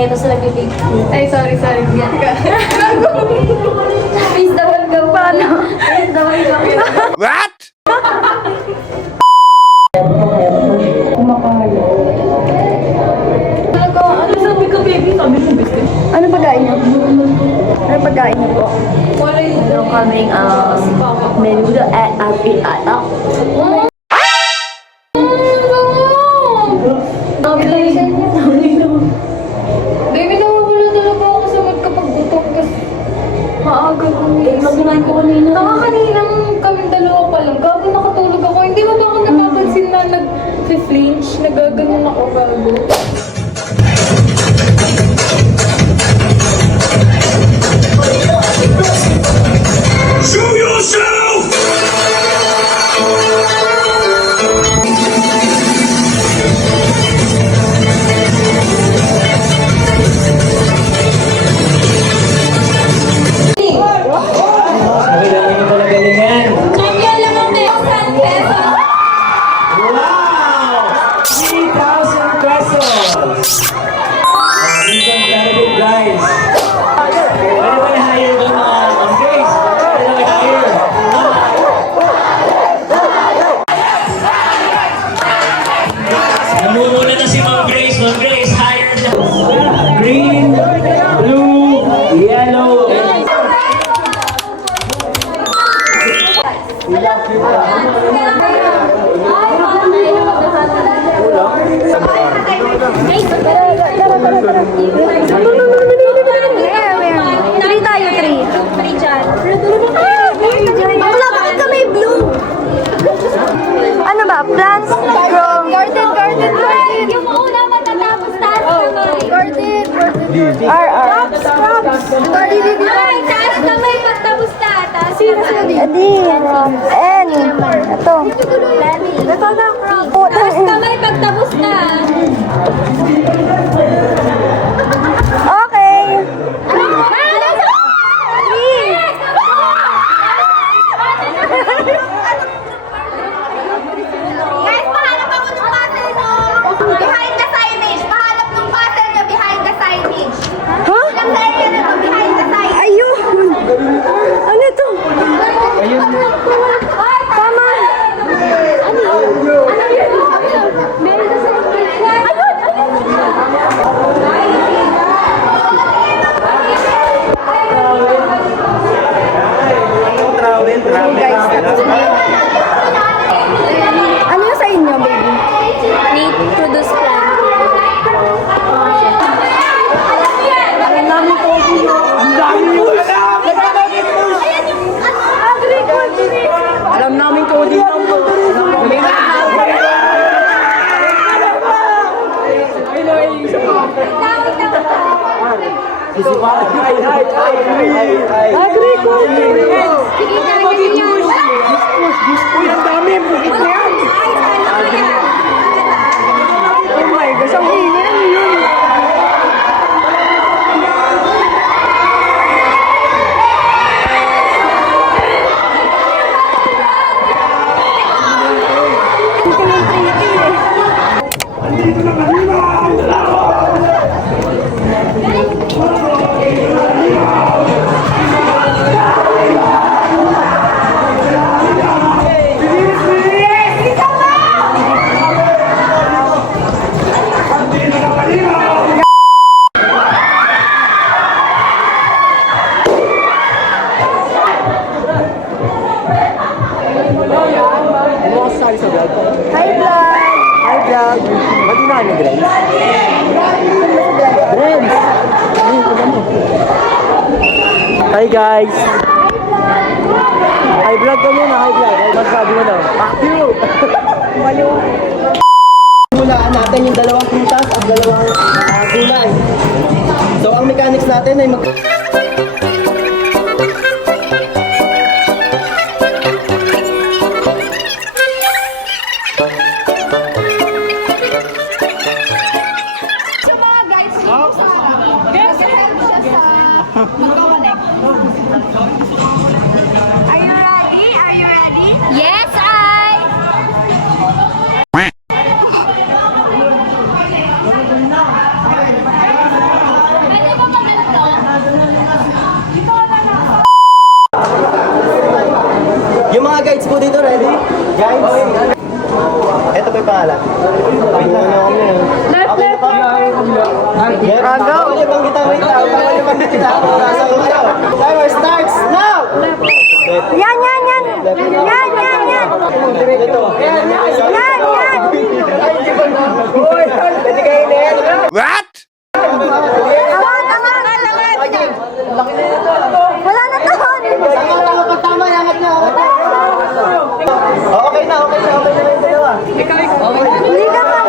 Kaya ito sila bibig. Ay, sorry. Yan ka. Please, dawal ka. Paano? Please, dawal ka. What? Kumakain. Ano sabi ko, baby? Sabi mo, biscuit. Ano pagkain niyo? Ano pagkain niyo po? Meron kaming menudo at alpinata. Baby, nawawala talaga ako sa mag kapag gutom kasi maaga gumising. Magkumain ko kanina. Nakakaninang kaming dalawa pa lang. Gago nakatulog ako. Hindi mo ako napapansin na nag-flinch. Nagaganon ako gago. Show yourself! Magaling ko na galingan. Champion lang ang 1,000 pesos. Wow! 3,000 pesos! Income candidate, guys. Ano ba na-hire doon mga guys? Ano ba na-hire? Namumuna na si Ma'am Grace. Ma'am Grace, hire na. Green, blue, yellow, and Three tayo, three. Three dyan. Wala, bakit ka may blue? Ano ba? Plants? Garden. Yung una matatapos taas kamay. Garden. Crops. Ay, taas kamay pagtapos taas. Adi. N. Ito. Ito na. Taas kamay pagtapos na. Okay. Guys, pahanap ako ng puzzle mo. Behind the signage. Pahanap ng puzzle niya behind the signage. Huh? Ilang sa inyo na to behind the signage. Ayun! Ano to? Ay, tama! Meron na sa Ano yung sa inyo, baby? Need produce plan. Ang dami ko dito. ang dami mo na! Alam namin ko dito mo. Uy, ang dami! Bukit na yan! Oh my gosh, ang ingay yun. Hi guys! Hi vlog ka muna, hi vlog. Hi magsabi mo daw. Hulaan natin yung dalawang prutas at dalawang gulay. So ang mechanics natin ay Yes, I. Bawal yung panggita, wait lang. Bawal yung panggita. Nasa ko kayo. Timer starts now! Yan, yan, yan. Yan, yan, yan. Dito. Yan, yan. Pwede kayo ulit. What? Awan, awan. Wala na to. Tama, angat na. Okay na yung dalawa. Hindi ka pa.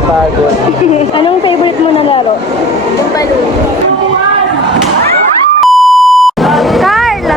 Nakakapagod. Anong favorite mo na laro? Yung balloon. Carl!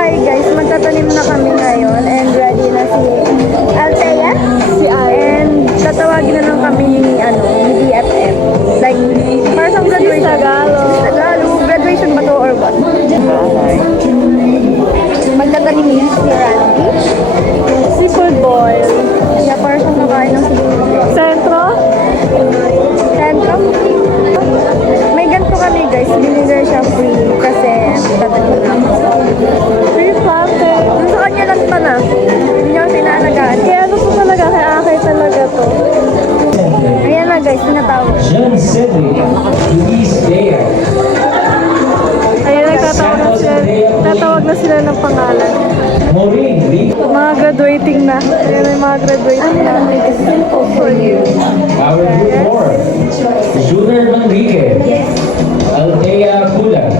Hi guys, magtatanim na kami ngayon and ready na si Althea. And tatawagin na lang kami ni BFF. Like, para sa graduation. Tagalog. Graduation ba to or what? Magtatanim niya si Randy. Seafood boil. Yeah, para siyang nakain ng seafood. Sentro? Sentro? May ganito kami guys, binigay siya free kasi tatanim na ako. Free planted. Dun sa kanya lang pa na. Hindi niya kasi naalagaan. Kaya ano po talaga, kaya akay talaga to. Ayan na guys, tinatawag. John Cedric, Luis Dea, Ayan, tatawag na sila ng pangalan. Maureen Lee, Mga graduating na. Ayan, may mga graduating na. Simple for you. our group 4, Junior Manrique, Althea Kulang,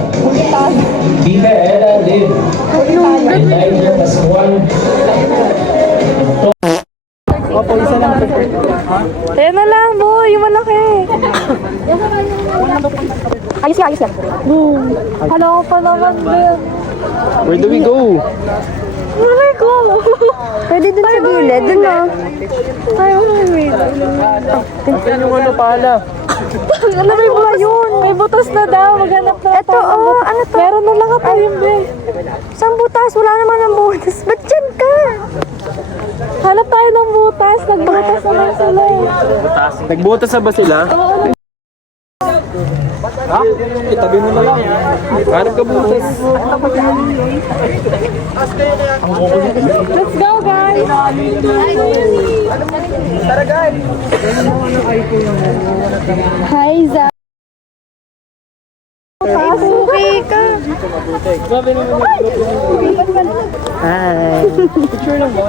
Tita Ella Liv, Elijah Pascual, Opo, isa lang po. Ayan na lang, boy. Yung malaki. Ayos yan, ayos yan. Hala ko pa naman, Ben. Where do we go? Malay ko. Pwede dun sa gilid. Dun na. Tayo na wait. Asan yung pala? Ano may butas yun? May butas na daw. Maghanap na. Ito, oh. Ano to? Meron na lang tayo, Ben. Saan butas? Wala naman ng butas. Ba't dyan ka? Hanap tayo ng butas. Nagbutas naman sila. Nagbutas na ba sila? Ha? Itabi mo na lang. Hanap ka butas. Let's go, guys! Tara guys! Hi, Zach! Pasuki ka! Sabi naman Hi! Picture lang ba?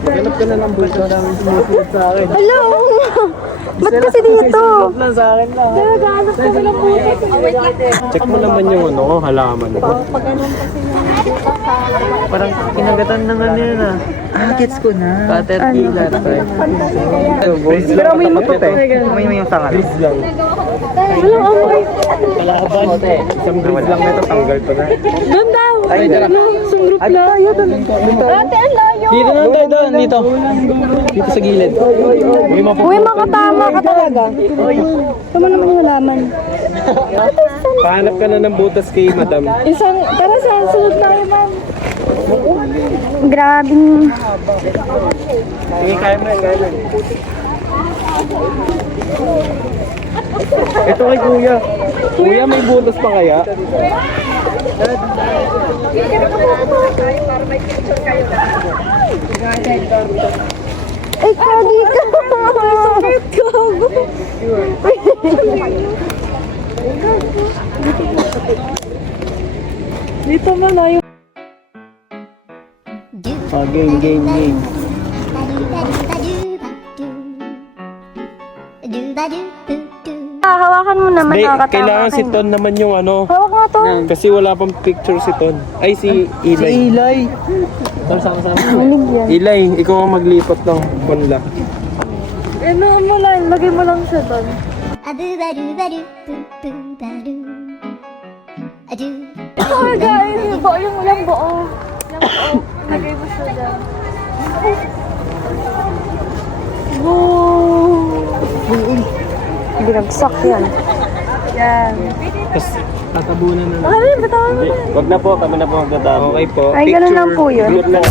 Ganap ka na ng butas namin sumusunod sa akin. Hello! Ba't kasi dito? lang sa akin lang. Nagaganap ka ng butas. Check mo naman yung halaman ko. Parang kinagatan na nga niya na. Gets ko na. Katet ilat. Pero may maputi. May yung sangal. Breeze lang. Walang amoy. Kalaban. Isang breeze lang nito. Tanggal to na. Doon daw! Isang group lang. Ate, ang layo! Dito na tayo doon. Dito. Dito sa gilid. May maputi. Uy, makatama ka talaga. Tama naman yung halaman. Pahanap ka na ng butas kay madam. Tara sa sunod tayo, ma'am. Grabe. Sige, kaya mo yan, kaya mo yan. Ito kay kuya. Kuya, may butas pa kaya? Ay, kali ka. Sakit ka. Dito mo na yung... Oh, game. Hawakan mo naman, Hindi, nakakatawa kailangan ka. si Ton naman yung Hawak nga to. Kasi wala pang picture si Ton. Ay, si Eli. Si Eli. Ton, sama-sama. Malig yan. Eli, ikaw ang maglipat ng punla. Ano mo lang, lagay mo lang siya doon. Oh guys, yung buo, yung buo. Lagay mo siya dyan. Woo! Binagsak yan. Yan. Tapos, Tatabunan na lang. Ay, batawan mo. Wag na po, kami na po magtatapos. Okay po. Ay, ganun lang po yun. Good lang.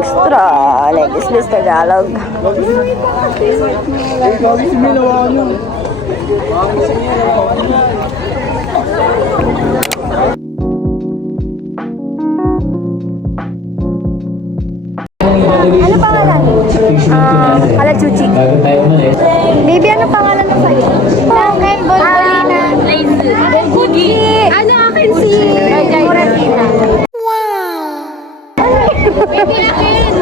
Extra, like is this Tagalog? Ano pangalan? Kalachuchi. Bago tayo umalis. Baby, ano pangalan mo sa'yo? Akin, Bolbolina. Bolbugi. Ano akin si? Moratina. Wow. Baby, akin.